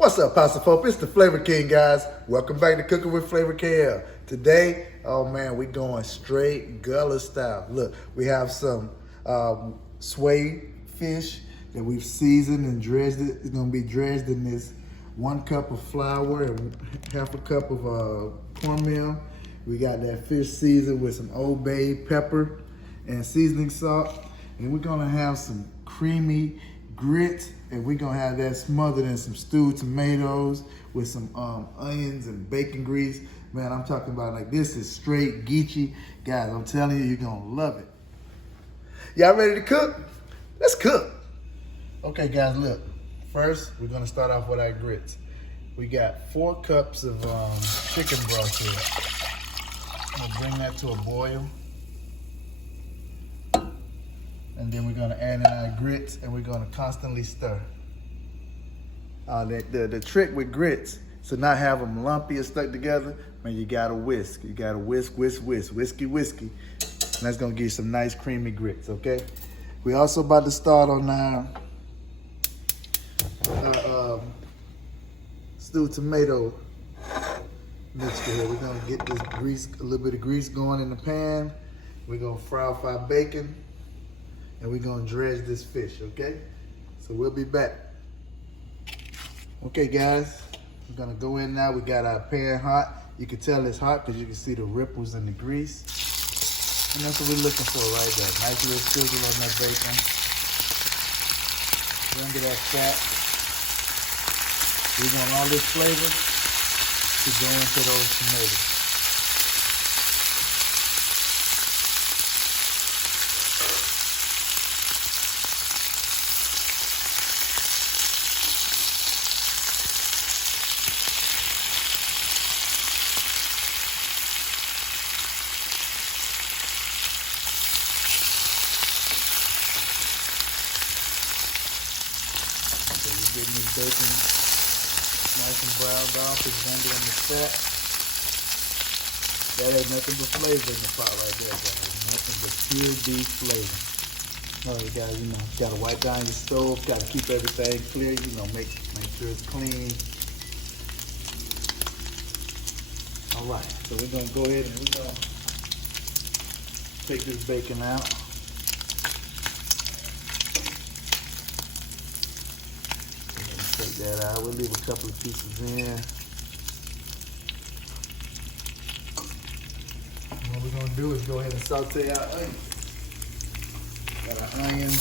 What's up, Pasta Folk? It's the Flavor King, guys. Welcome back to Cooking with Flavor KL. Today, oh man, we going straight gullah style. Look, we have some swai fish that we've seasoned and dredged it. It's gonna be dredged in this 1 cup of flour and half a cup of cornmeal. We got that fish seasoned with some Old Bay pepper and seasoning salt. And we're gonna have some creamy grits, and we're gonna have that smothered in some stewed tomatoes with some onions and bacon grease. Man, I'm talking about like this is straight Geechee. Guys, I'm telling you, you're gonna love it. Y'all ready to cook? Let's cook. Okay guys, look. First, we're gonna start off with our grits. We got 4 cups of chicken broth here. I'm gonna bring that to a boil. And then we're gonna add in our grits and we're gonna constantly stir. The trick with grits, to not have them lumpy or stuck together, man, you gotta whisk. You gotta whisk, whiskey. And that's gonna give you some nice creamy grits, okay? We also about to start on our stewed tomato mixture here. We're gonna get this grease, a little bit of grease going in the pan. We're gonna fry off our bacon. And we're gonna dredge this fish, okay? So we'll be back. Okay guys, we're gonna go in now. We got our pan hot. You can tell it's hot because you can see the ripples in the grease. And that's what we're looking for right there. Nice little sizzle on that bacon. Bring it that fat. We want all this flavor to go into those tomatoes. Getting this bacon nice and browned off, it's rendering the fat. That has nothing but flavor in the pot right there, guys. Nothing but pure beef flavor. Alright guys, you know, gotta wipe down your stove, gotta keep everything clear, you know, make sure it's clean. Alright, so we're gonna go ahead and we're gonna take this bacon out. Take that out. We'll leave a couple of pieces in. And what we're gonna do is go ahead and saute our onions. Got our onions.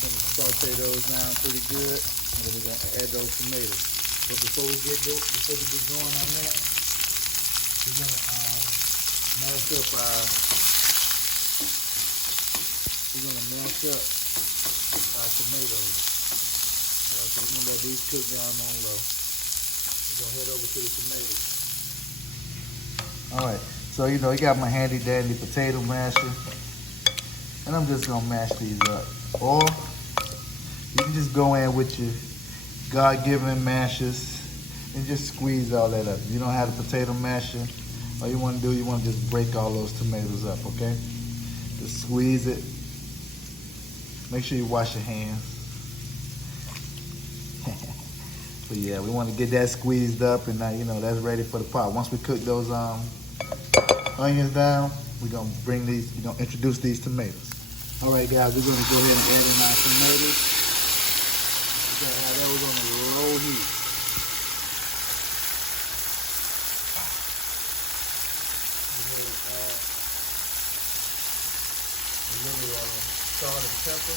Gonna saute those down pretty good. And then we're gonna add those tomatoes. But before we get going on that, we're gonna mash up our tomatoes. So we're gonna let these cook down on low. We're gonna head over to the tomatoes. All right, so you know, you got my handy dandy potato masher. And I'm just gonna mash these up. Or you can just go in with your God-given mashers and just squeeze all that up. If you don't have the potato masher, all you wanna do, you wanna just break all those tomatoes up, okay? Just squeeze it. Make sure you wash your hands. But yeah, we want to get that squeezed up, and you know, that's ready for the pot. Once we cook those onions down, we're gonna bring these, we're gonna introduce these tomatoes. All right, guys, we're gonna go ahead and add in our tomatoes. We gotta have those on a low heat. We're gonna add a little salt and pepper.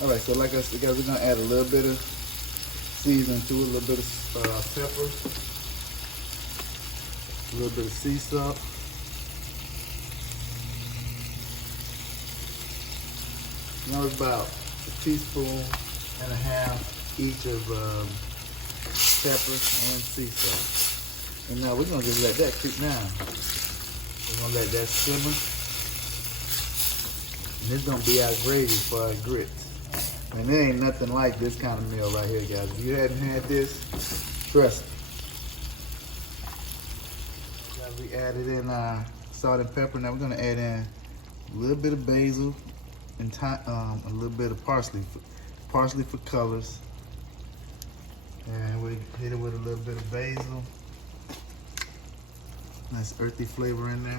All right, so like I said, guys, we're gonna add a little bit of seasoning to it, a little bit of pepper, a little bit of sea salt, now about 1.5 teaspoons each of pepper and sea salt. And now we're gonna just let that cook down. We're gonna let that simmer. And this is gonna be our gravy for our grits. And there ain't nothing like this kind of meal right here, guys. If you hadn't had this, trust me. We added in salt and pepper. Now we're gonna add in a little bit of basil and a little bit of parsley for colors. And we hit it with a little bit of basil. Nice earthy flavor in there.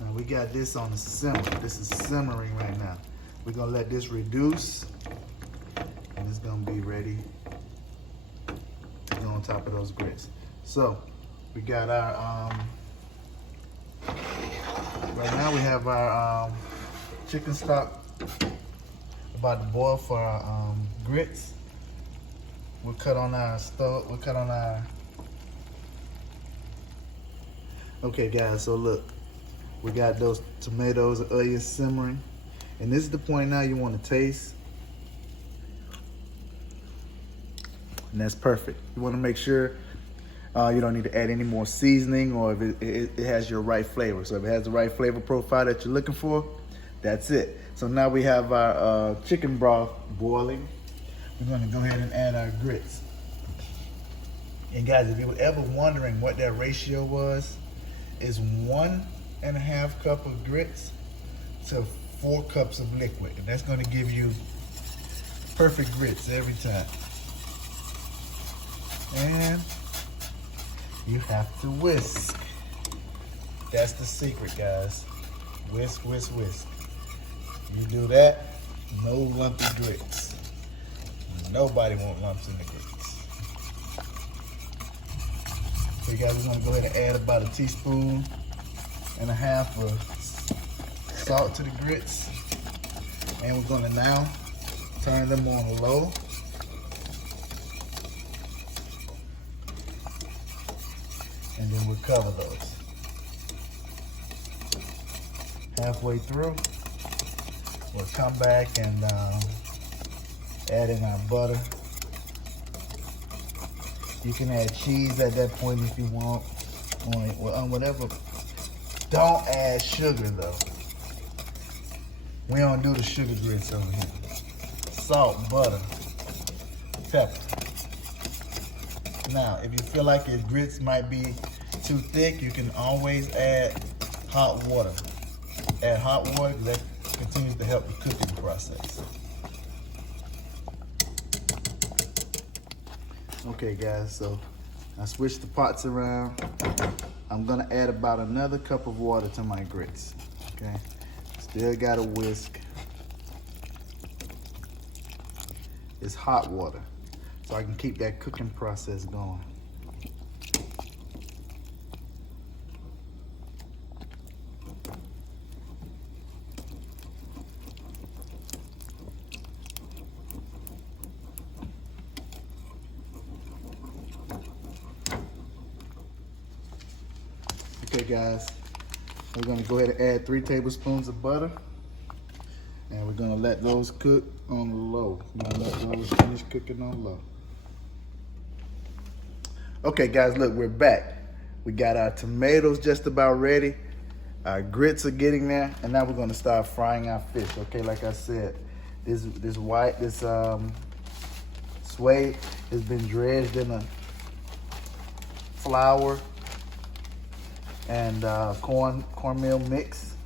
Now we got this on the simmer. This is simmering right now. We're gonna let this reduce, and it's gonna be ready to go on top of those grits. So we got our, right now we have our chicken stock about to boil for our grits. We'll cut on our stove, okay guys, so look, we got those tomatoes and onions simmering. And this is the point now you want to taste. And that's perfect. You want to make sure you don't need to add any more seasoning, or if it has your right flavor. So if it has the right flavor profile that you're looking for, that's it. So now we have our chicken broth boiling. We're gonna go ahead and add our grits. And guys, if you were ever wondering what that ratio was, it's 1.5 cup of grits to 4 cups of liquid. And that's gonna give you perfect grits every time. And you have to whisk. That's the secret, guys. Whisk, whisk, whisk. You do that, no lumpy grits. Nobody wants lumps in the grits. Okay guys, we're gonna go ahead and add about 1.5 teaspoons of salt to the grits. And we're gonna now turn them on low. And then we'll cover those. Halfway through, we'll come back and add in our butter. You can add cheese at that point if you want, or whatever. Don't add sugar though. We don't do the sugar grits over here. Salt, butter, pepper. Now, if you feel like your grits might be too thick, you can always add hot water. Add hot water, that continues to help the cooking process. Okay guys, so I switched the pots around. I'm gonna add about another cup of water to my grits, okay? Still gotta whisk. It's hot water, so I can keep that cooking process going. Okay guys, we're gonna go ahead and add 3 tablespoons of butter, and we're gonna let those cook on low. We're gonna let those finish cooking on low. Okay guys, look, we're back. We got our tomatoes just about ready. Our grits are getting there, and now we're gonna start frying our fish. Okay, like I said, this swai has been dredged in a flour and cornmeal mix.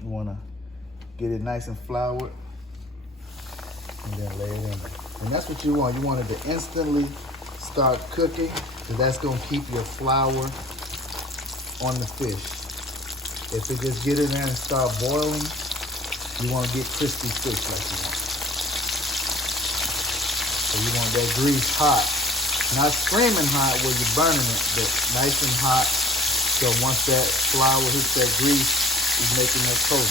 You wanna get it nice and floured, and then lay it in. And that's what you want. You want it to instantly start cooking, because that's gonna keep your flour on the fish. If it just get in there and start boiling, you wanna get crispy fish like you want. So you want that grease hot. Not screaming hot where you're burning it, but nice and hot. So once that flour hits that grease, it's making that coating.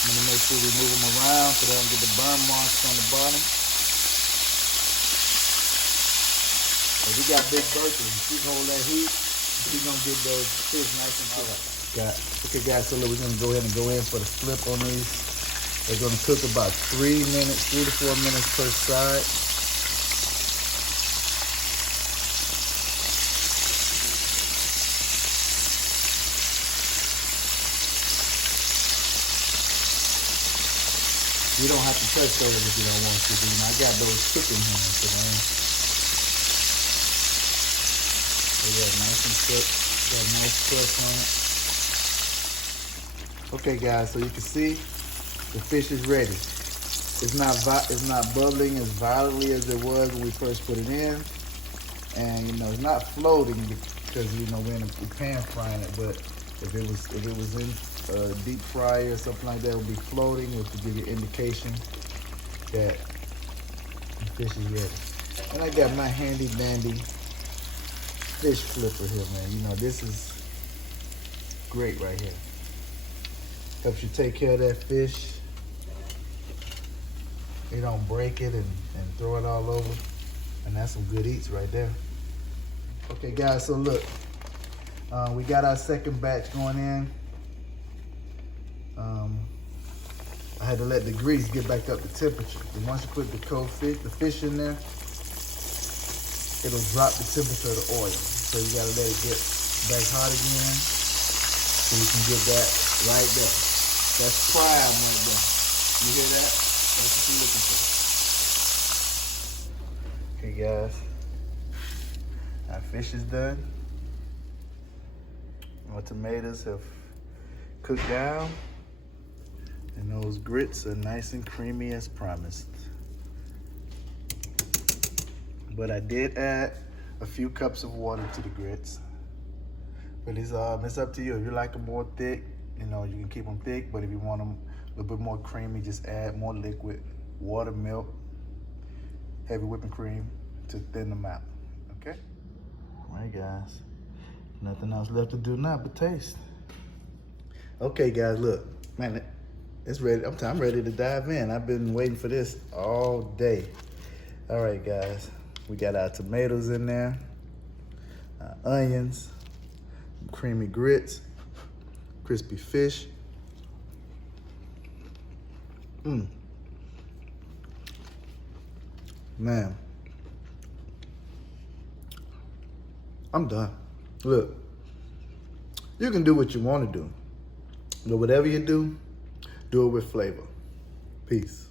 I'm gonna make sure we move them around so they don't get the burn marks on the bottom. But we got big burgers. She hold that heat, she's gonna get those fish nice and hot. Okay guys, so look, we're gonna go ahead and go in for the flip on these. They're gonna cook about 3 to 4 minutes per side. You don't have to touch those if you don't want to. You know, I got those cooking hands, so man. So yeah, nice and cooked. Got a nice crust on it. Okay, guys, so you can see the fish is ready. It's not bubbling as violently as it was when we first put it in, and you know it's not floating because you know we're pan frying it. But if it was in a deep fryer or something like that, it would be floating, which would give you indication that the fish is ready. And I got my handy dandy fish flipper here, man. You know this is great right here. Helps you take care of that fish. You don't break it and throw it all over. And that's some good eats right there. Okay, guys, so look. We got our second batch going in. I had to let the grease get back up to temperature. And once you put the fish in there, it'll drop the temperature of the oil. So you gotta let it get back hot again so you can get that right there. That's prime right there. You hear that? That's what you're looking for. Okay, guys. Our fish is done. Our tomatoes have cooked down. And those grits are nice and creamy as promised. But I did add a few cups of water to the grits. But it's up to you. If you like them more thick, you know, you can keep them thick. But if you want them a little bit more creamy, just add more liquid, water, milk, heavy whipping cream to thin them out, okay? All right, guys. Nothing else left to do now but taste. Okay, guys, look. Man, it's ready. I'm ready to dive in. I've been waiting for this all day. All right, guys. We got our tomatoes in there, our onions, creamy grits, crispy fish. Man, I'm done. Look, you can do what you want to do, but whatever you do, do it with flavor. Peace.